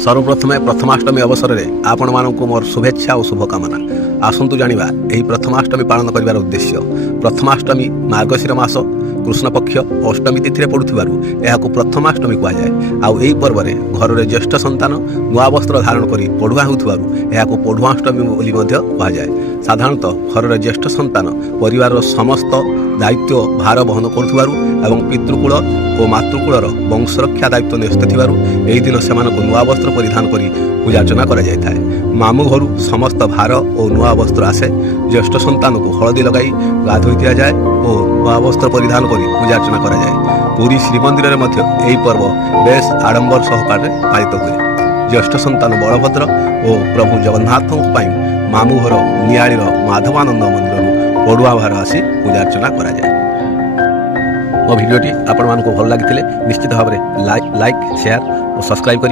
सर्वप्रथमे प्रथमाष्टमी अवसर में आपण मानक मोर शुभेच्छा और शुभकामना। आसतु जाना यही प्रथमाष्टमी पालन कर उद्देश्य। प्रथमाष्टमी मार्गशीर मास कृष्ण पक्ष अष्टमी तिथि पड़ुवर प्रथमाष्टमी कहुए। आई पर्व में घर में ज्येष्ठ संतान नुआ वस्त्र धारण कर पढ़ुआ होउथबारु पढ़ुआष्टमी बोली कहुए। साधारणतः घर में ज्येष्ठ संतान परिवार समस्त दायित्व भार बहन करुथबारु एवं पितृकूल और मातृकूलर वंशरक्षा दायित्व न्यस्त थिबारु एही दिन सेमानकु नुआ वस्त्र परिधान करी पूजार्चना करा जाय थाए। मामू घरु समस्त भार और नुआ वस्त्र आसे। ज्येष्ठ संतान को हलदी लगाई गाधोई दिया जाए और नुआ वस्त्र परिधान करी पूजार्चना करा जाए। पुरी श्रीमंदिर में यही पर्व बेस आडंबर सहकारे पालित हुए। ज्येष्ठ संतान बलभद्र और प्रभु जगन्नाथ मामू घर निआळीर माधवानंद मंदिर पड़ुआ भार आसी पूजार्चना करा जाए। मो भिडियोटी आपण मानकु भल लागिथिले निश्चित भाव में लाइक शेयर और सब्सक्राइब करिवे।